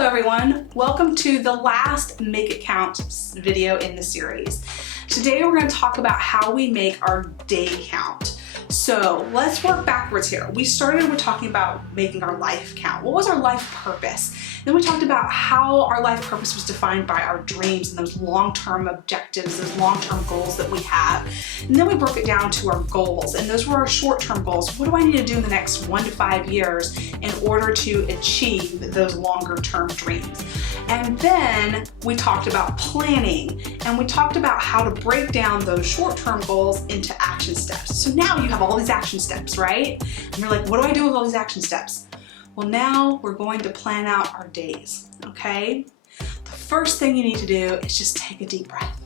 Hello everyone, welcome to the last Make It Count video in the series. Today we're going to talk about how we make our day count. So let's work backwards here. We started with talking about making our life count. What was our life purpose? Then we talked about how our life purpose was defined by our dreams and those long-term objectives, those long-term goals that we have. And then we broke it down to our goals, and those were our short-term goals. What do I need to do in the next 1 to 5 years in order to achieve those longer-term dreams? And then we talked about planning, and we talked about how to break down those short-term goals into action steps. So now you have all these action steps, right? And you're like, what do I do with all these action steps? Well, now we're going to plan out our days, okay? The first thing you need to do is just take a deep breath,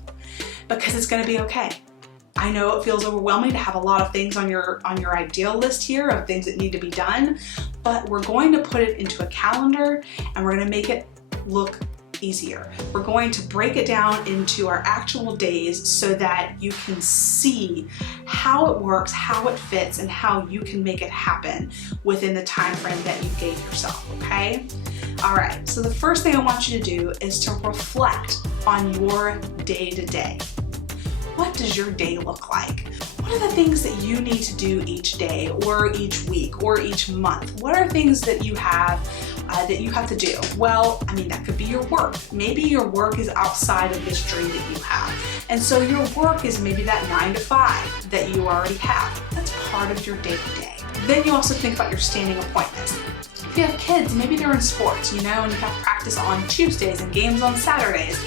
because it's gonna be okay. I know it feels overwhelming to have a lot of things on your ideal list here of things that need to be done, but we're going to put it into a calendar and we're gonna make it look easier. We're going to break it down into our actual days so that you can see how it works, how it fits, and how you can make it happen within the time frame that you gave yourself, okay? All right, so the first thing I want you to do is to reflect on your day-to-day. What does your day look like? What are the things that you need to do each day or each week or each month? What are things that you have to do? Well, I mean, that could be your work. Maybe your work is outside of this dream that you have. And so your work is maybe that 9 to 5 that you already have. That's part of your day-to-day. Then you also think about your standing appointments. If you have kids, maybe they're in sports, and you have practice on Tuesdays and games on Saturdays.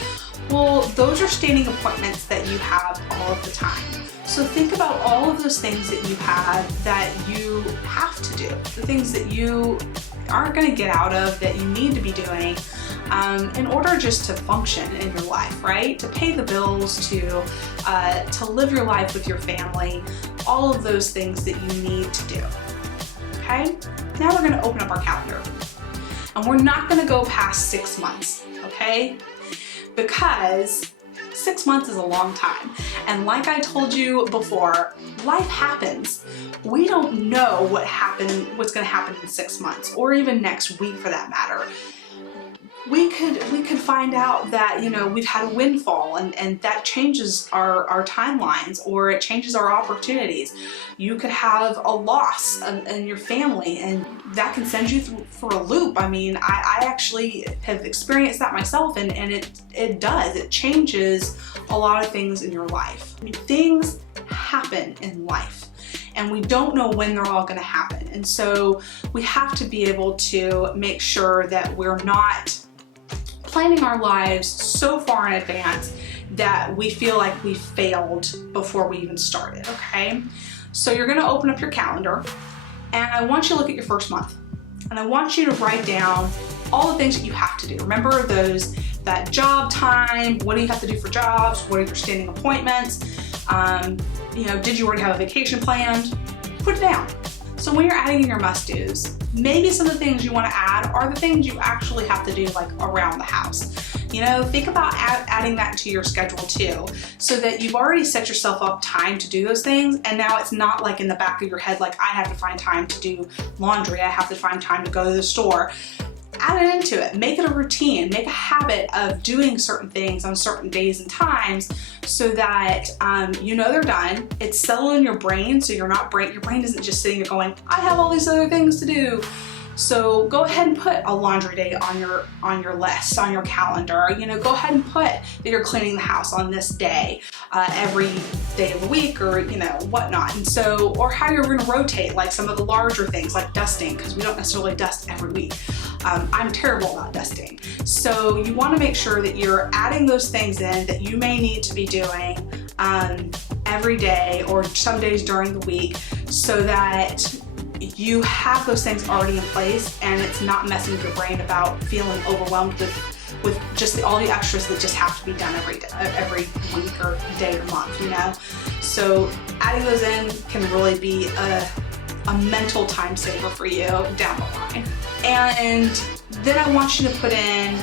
Well, those are standing appointments that you have all of the time. So think about all of those things that you have that you have to do, the things that you aren't going to get out of, that you need to be doing in order just to function in your life, right? To pay the bills, to live your life with your family, all of those things that you need to do, okay? Now we're going to open up our calendar, and we're not going to go past 6 months, okay? Because 6 months is a long time. And like I told you before, life happens. We don't know what's gonna happen in 6 months, or even next week for that matter. We could find out that, we've had a windfall and that changes our timelines, or it changes our opportunities. You could have a loss in your family, and that can send you through for a loop. I mean, I actually have experienced that myself, and it does. It changes a lot of things in your life. I mean, things happen in life, and we don't know when they're all going to happen. And so we have to be able to make sure that we're not planning our lives so far in advance that we feel like we failed before we even started, okay? So you're gonna open up your calendar, and I want you to look at your first month, and I want you to write down all the things that you have to do. Remember that job time, what do you have to do for jobs, what are your standing appointments, did you already have a vacation planned? Put it down. So when you're adding in your must-dos, maybe some of the things you want to add are the things you actually have to do, like around the house. Think about adding that to your schedule too, so that you've already set yourself up time to do those things, and now it's not like in the back of your head, like I have to find time to do laundry, I have to find time to go to the store. Add it into it, make it a routine, make a habit of doing certain things on certain days and times, so that they're done. It's settled in your brain, so your brain isn't just sitting there going, I have all these other things to do. So go ahead and put a laundry day on your list, on your calendar. Go ahead and put that you're cleaning the house on this day, every day of the week, or whatnot. And so, or how you're going to rotate, like some of the larger things like dusting, because we don't necessarily dust every week. I'm terrible about dusting. So you want to make sure that you're adding those things in that you may need to be doing every day or some days during the week, so that you have those things already in place, and it's not messing with your brain about feeling overwhelmed with just all the extras that just have to be done every week or day or month, So adding those in can really be a mental time saver for you down the line. And then I want you to put in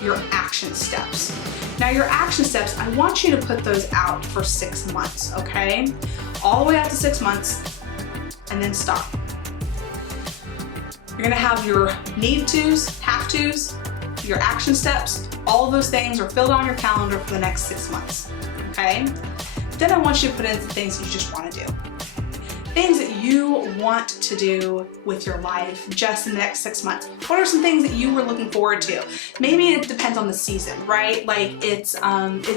your action steps. Now your action steps, I want you to put those out for 6 months, okay? All the way out to 6 months, and then stop. You're gonna have your need tos, have tos, your action steps, all of those things are filled on your calendar for the next 6 months, okay? Then I want you to put in some things you just want to do. Things that you want to do with your life just in the next 6 months. What are some things that you were looking forward to? Maybe it depends on the season, right? Like it's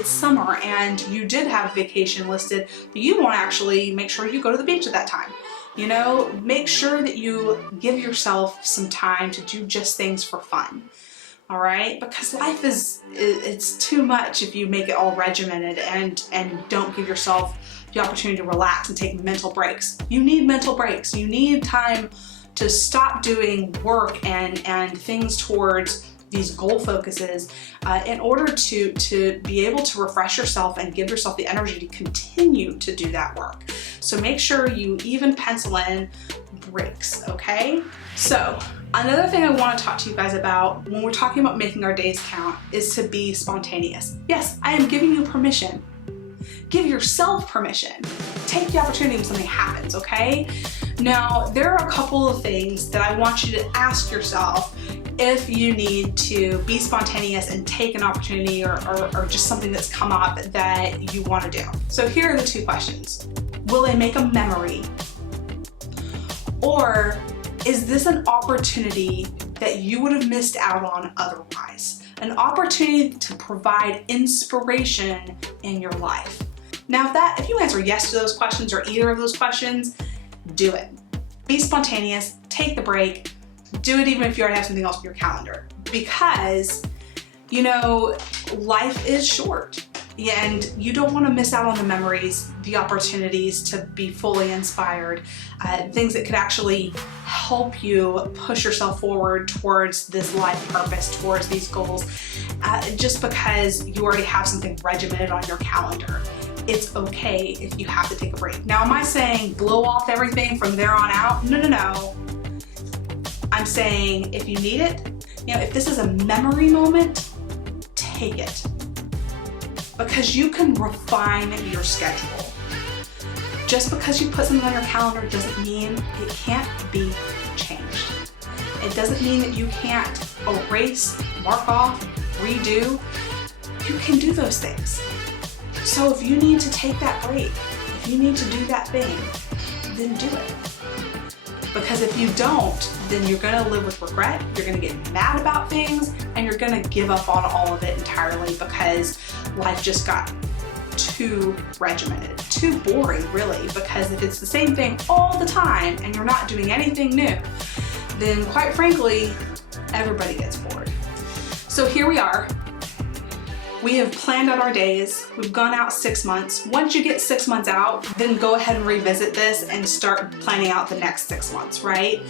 summer and you did have vacation listed, but you want to actually make sure you go to the beach at that time. You know, make sure that you give yourself some time to do just things for fun. All right, because life it's too much if you make it all regimented and don't give yourself the opportunity to relax and take mental breaks. You need mental breaks. You need time to stop doing work and things towards these goal focuses in order to be able to refresh yourself and give yourself the energy to continue to do that work. So make sure you even pencil in breaks, okay? So another thing I want to talk to you guys about when we're talking about making our days count is to be spontaneous. Yes, I am giving you permission. Give yourself permission. Take the opportunity when something happens, okay? Now, there are a couple of things that I want you to ask yourself if you need to be spontaneous and take an opportunity or just something that's come up that you want to do. So here are the two questions. Will I make a memory? Or is this an opportunity that you would have missed out on otherwise? An opportunity to provide inspiration in your life. Now, if you answer yes to those questions or either of those questions, do it. Be spontaneous, take the break, do it even if you already have something else on your calendar. Because, you know, life is short and you don't want to miss out on the memories, the opportunities to be fully inspired, things that could actually help you push yourself forward towards this life purpose, towards these goals, just because you already have something regimented on your calendar. It's okay if you have to take a break. Now, am I saying blow off everything from there on out? No. I'm saying if you need it, you know, if this is a memory moment, take it. Because you can refine your schedule. Just because you put something on your calendar doesn't mean it can't be changed. It doesn't mean that you can't erase, mark off, redo. You can do those things. So if you need to take that break, if you need to do that thing, then do it. Because if you don't, then you're gonna live with regret, you're gonna get mad about things, and you're gonna give up on all of it entirely because life just got too regimented, too boring really, because if it's the same thing all the time and you're not doing anything new, then quite frankly, everybody gets bored. So here we are. We have planned out our days. We've gone out 6 months. Once you get 6 months out, then go ahead and revisit this and start planning out the next 6 months, right?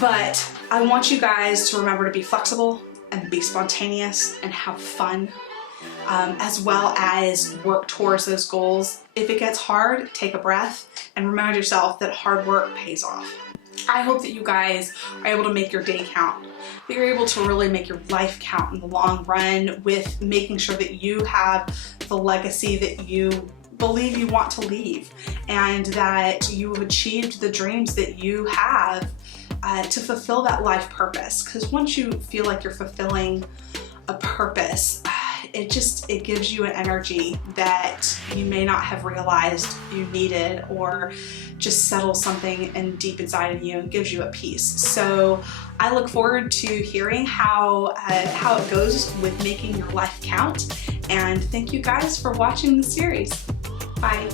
But I want you guys to remember to be flexible and be spontaneous and have fun, as well as work towards those goals. If it gets hard, take a breath and remind yourself that hard work pays off. I hope that you guys are able to make your day count, that you're able to really make your life count in the long run with making sure that you have the legacy that you believe you want to leave and that you have achieved the dreams that you have to fulfill that life purpose. Because once you feel like you're fulfilling a purpose, it gives you an energy that you may not have realized you needed, or just settles something in deep inside of you and gives you a peace. So I look forward to hearing how it goes with making your life count, and thank you guys for watching the series. Bye.